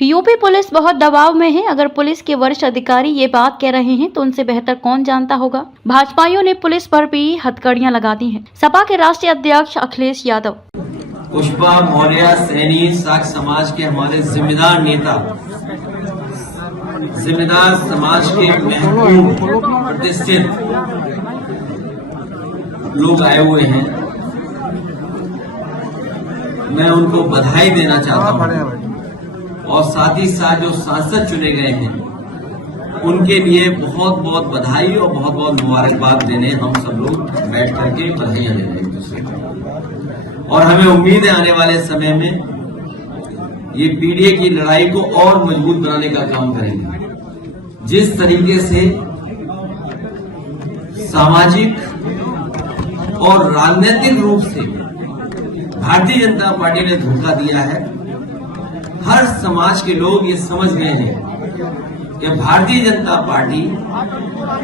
UP police बहुत दबाव में है। अगर पुलिस के वरिष्ठ अधिकारी ये बात कह रहे हैं तो उनसे बेहतर कौन जानता होगा। भाजपाइयों ने पुलिस पर भी हथकड़ियां लगा दी हैं। सपा के राष्ट्रीय अध्यक्ष अखिलेश यादव, पुष्पा मौर्य सैनी साख समाज के हमारे जिम्मेदार नेता, जिम्मेदार समाज के महत्वपूर्ण प्रतिष्ठित लोग आए हुए हैं। मैं उनको बधाई देना चाहता हूं और साथ ही साथ जो सांसद चुने गए हैं उनके लिए बहुत बहुत बधाई और बहुत बहुत मुबारकबाद देने हम सब लोग बैठ करके बधाइयां दे रहे हैं एक दूसरे को। और हमें उम्मीद है आने वाले समय में ये पीडीए की लड़ाई को और मजबूत बनाने का काम करेंगे। जिस तरीके से सामाजिक और राजनीतिक रूप से भारतीय जनता पार्टी ने धोखा दिया है, हर समाज के लोग ये समझ गए हैं कि भारतीय जनता पार्टी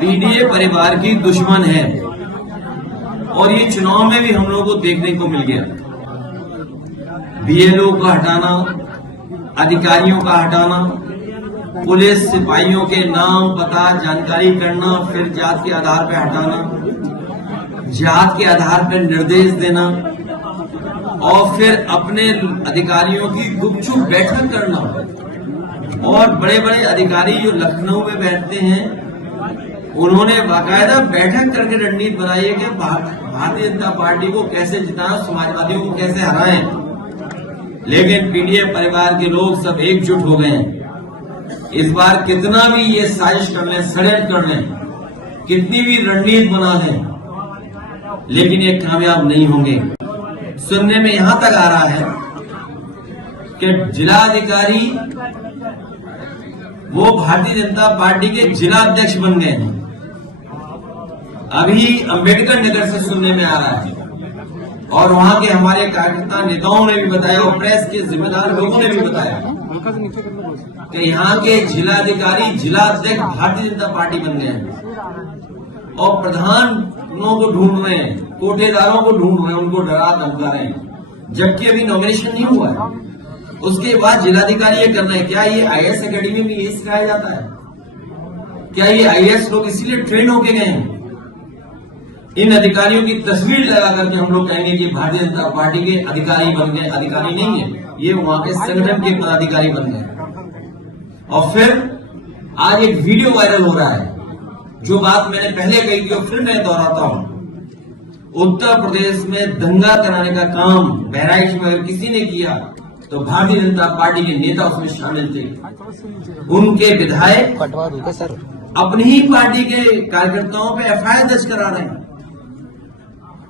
पीडीए परिवार की दुश्मन है। और ये चुनाव में भी हम लोगों को देखने को मिल गया। बीएलओ का हटाना, अधिकारियों का हटाना, पुलिस सिपाहियों के नाम पता जानकारी करना, फिर जात के आधार पर हटाना, जात के आधार पर निर्देश देना और फिर अपने अधिकारियों की गुपचुप बैठक करना। और बड़े बड़े अधिकारी जो लखनऊ में बैठते हैं उन्होंने बाकायदा बैठक करके रणनीति बनाई है कि भारतीय जनता पार्टी को कैसे जिताएं, समाजवादियों को कैसे हराएं। लेकिन पीडीए परिवार के लोग सब एकजुट हो गए हैं। इस बार कितना भी ये साजिश कर लें, षड्यंत्र कर लें, कितनी भी रणनीति बना लें, लेकिन ये कामयाब नहीं होंगे। सुनने में यहां तक आ रहा है कि जिलाधिकारी वो भारतीय जनता पार्टी के जिला अध्यक्ष बन गए हैं। अभी अंबेडकर नगर से सुनने में आ रहा है और वहां के हमारे कार्यकर्ता नेताओं ने भी बताया और प्रेस के जिम्मेदार लोगों ने भी बताया कि यहाँ के जिलाधिकारी जिला अध्यक्ष भारतीय जनता पार्टी बन गए हैं और प्रधानों को ढूंढ रहे हैं, कोटेदारों को ढूंढ रहे हैं, उनको डरा धमका रहे हैं, जबकि अभी नॉमिनेशन नहीं हुआ है। उसके बाद जिलाधिकारी ये करना है। क्या ये आईएएस एकेडमी में ये सिखाया जाता है? क्या ये आईएएस लोग इसीलिए ट्रेन होके गए हैं? इन अधिकारियों की तस्वीर लगा करके हम लोग कहेंगे कि भारतीय जनता पार्टी के अधिकारी बन गए। अधिकारी नहीं है, ये वहां के संगठन के पदाधिकारी बन गए। और फिर आज एक वीडियो वायरल हो रहा है, जो बात मैंने पहले कही थी और फिर मैं दोहराता हूं। उत्तर प्रदेश में दंगा कराने का काम बहराइच में अगर किसी ने किया तो भारतीय जनता पार्टी के नेता उसमें शामिल थे। उनके विधायक अपनी ही पार्टी के कार्यकर्ताओं पे एफआईआर दर्ज करा रहे हैं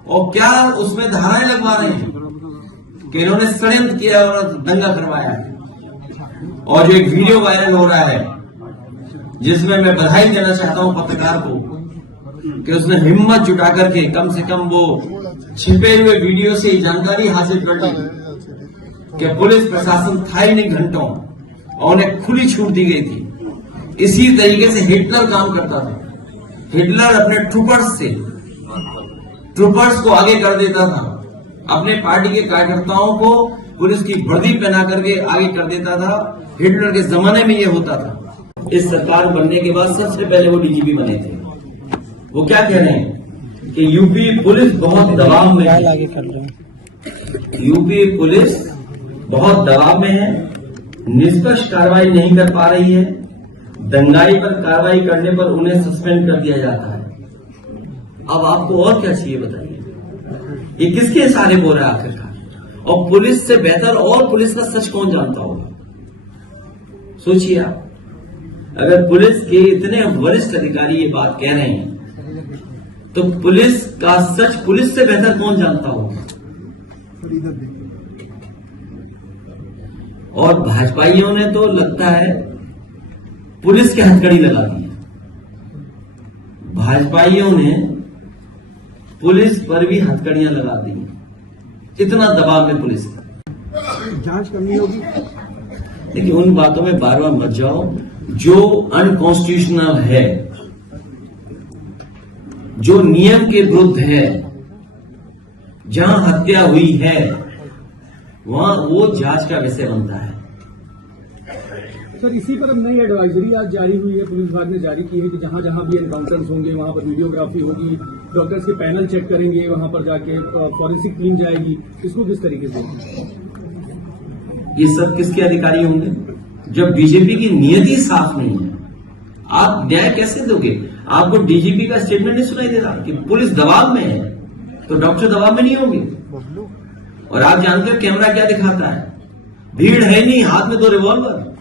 और क्या उसमें धाराएं लगवा रहे हैं कि इन्होंने षड्यंत्र किया और दंगा करवाया है। और जो एक वीडियो वायरल हो रहा है जिसमें मैं बधाई देना चाहता हूं पत्रकार को कि उसने हिम्मत जुटा करके कम से कम वो छिपे हुए वीडियो से जानकारी हासिल कर ली कि पुलिस प्रशासन था ही नहीं घंटों और उन्हें खुली छूट दी गई थी। इसी तरीके से हिटलर काम करता था। हिटलर अपने ट्रूपर्स को आगे कर देता था, अपने पार्टी के कार्यकर्ताओं को पुलिस की वर्दी पहना करके आगे कर देता था। हिटलर के जमाने में ये होता था। इस सरकार बनने के बाद सबसे पहले वो डीजीपी बने थे। वो क्या कह रहे हैं कि यूपी पुलिस बहुत दबाव में है। यूपी पुलिस बहुत दबाव में है, निष्पक्ष कार्रवाई नहीं कर पा रही है, दंगाई पर कार्रवाई करने पर उन्हें सस्पेंड कर दिया जाता है। अब आपको और क्या चाहिए बताइए? ये किसके सहारे बोल रहा है आखिरकार? और पुलिस से बेहतर और पुलिस का सच कौन जानता होगा? सोचिए आप, अगर पुलिस के इतने वरिष्ठ अधिकारी ये बात कह रहे हैं तो पुलिस का सच पुलिस से बेहतर कौन जानता होगा? और भाजपाइयों ने तो लगता है पुलिस के हथकड़ी लगा दी है। भाजपाइयों ने पुलिस पर भी हथकड़ियां लगा दी है। इतना दबाव में पुलिस का जांच करनी होगी। देखिए, उन बातों में बार बार मत जाओ जो अनकॉन्स्टिट्यूशनल है, जो नियम के विरुद्ध है। जहां हत्या हुई है वहां वो जांच का विषय बनता है। सर इसी पर अब नई एडवाइजरी आज जारी हुई है, पुलिस विभाग ने जारी की है कि जहां जहां भी एनकाउंटर्स होंगे वहां पर वीडियोग्राफी होगी, डॉक्टर्स के पैनल चेक करेंगे, वहां पर जाके फॉरेंसिक टीम जाएगी। इसको किस तरीके से? ये सब किसके अधिकारी होंगे? जब बीजेपी की नियति साफ नहीं है, आप न्याय कैसे दोगे? आपको डीजीपी का स्टेटमेंट नहीं सुनाई दे रहा कि पुलिस दबाव में है, तो डॉक्टर दबाव में नहीं होंगे। और आप जानते हो कैमरा क्या दिखाता है? भीड़ है नहीं, हाथ में 2 रिवॉल्वर।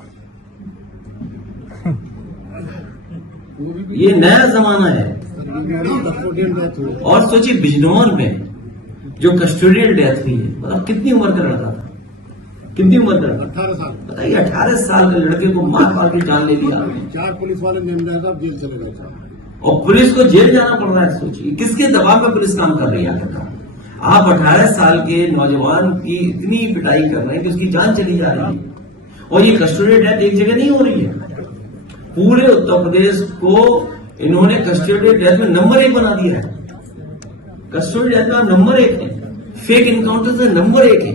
ये नया जमाना है। और सोचिए बिजनौर में जो कस्टोडियल डेथ हुई है, मतलब कितनी उम्र का लड़का था, कितनी उम्र का? 18 साल। बताइए, 18 साल के लड़के को मार मार के जान ले लिया। 4 पुलिस वाले जेल चले गए और पुलिस को जेल जाना पड़ रहा है। सोचिए किसके दबाव में पुलिस काम कर रही है। आप 18 साल के नौजवान की इतनी पिटाई कर रहे हैं कि उसकी जान चली जा रही है। और ये कस्टोडियल डेथ एक जगह नहीं हो रही है, पूरे उत्तर प्रदेश को इन्होंने कस्टोडियल डेथ में नंबर 1 बना दिया है। कस्टोडियल डेथ में नंबर 1 है, फेक इनकाउंटर से नंबर 1 है।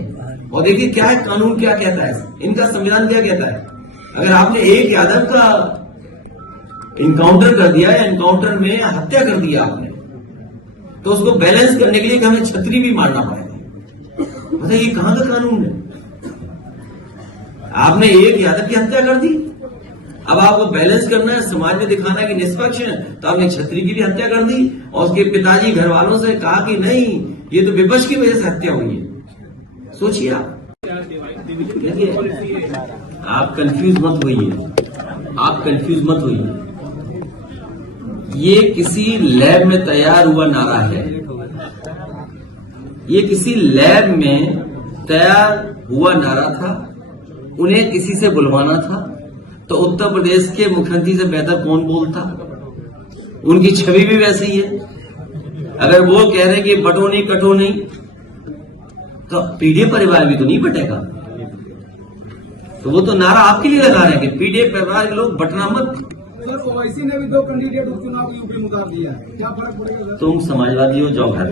और देखिए क्या है, कानून क्या कहता है, इनका संविधान क्या कहता है। अगर आपने एक यादव का इनकाउंटर कर दिया, एनकाउंटर में हत्या कर दिया आपने, तो उसको बैलेंस करने के लिए हमें छतरी भी मारना पड़ेगा। मतलब ये कहां का कानून है? आपने एक यादव की हत्या कर दी, अब आपको बैलेंस करना है, समाज में दिखाना है कि निष्पक्ष है, तो आपने छतरी की भी हत्या कर दी। और उसके पिताजी घर वालों से कहा कि नहीं, ये तो विपक्ष की वजह से हत्या हुई है। सोचिए आप कंफ्यूज मत होइए, आप कंफ्यूज मत होइए। ये किसी लैब में तैयार हुआ नारा है, ये किसी लैब में तैयार हुआ नारा था। उन्हें किसी से बुलवाना था, तो उत्तर प्रदेश के मुख्यमंत्री से बेहतर कौन बोलता? उनकी छवि भी वैसी है। अगर वो कह रहे हैं कि बटो नहीं कटो नहीं, तो पीडीए परिवार भी तो नहीं बटेगा। तो वो तो नारा आपके लिए लगा रहे हैं कि पीडीए परिवार के लोग बटना मत। सर ओवैसी ने भी 2 कैंडिडेट उपचुनाव यूपी में उतार दिया है, क्या फर्क पड़ेगा? तुम समाजवादी हो, जाओ घर।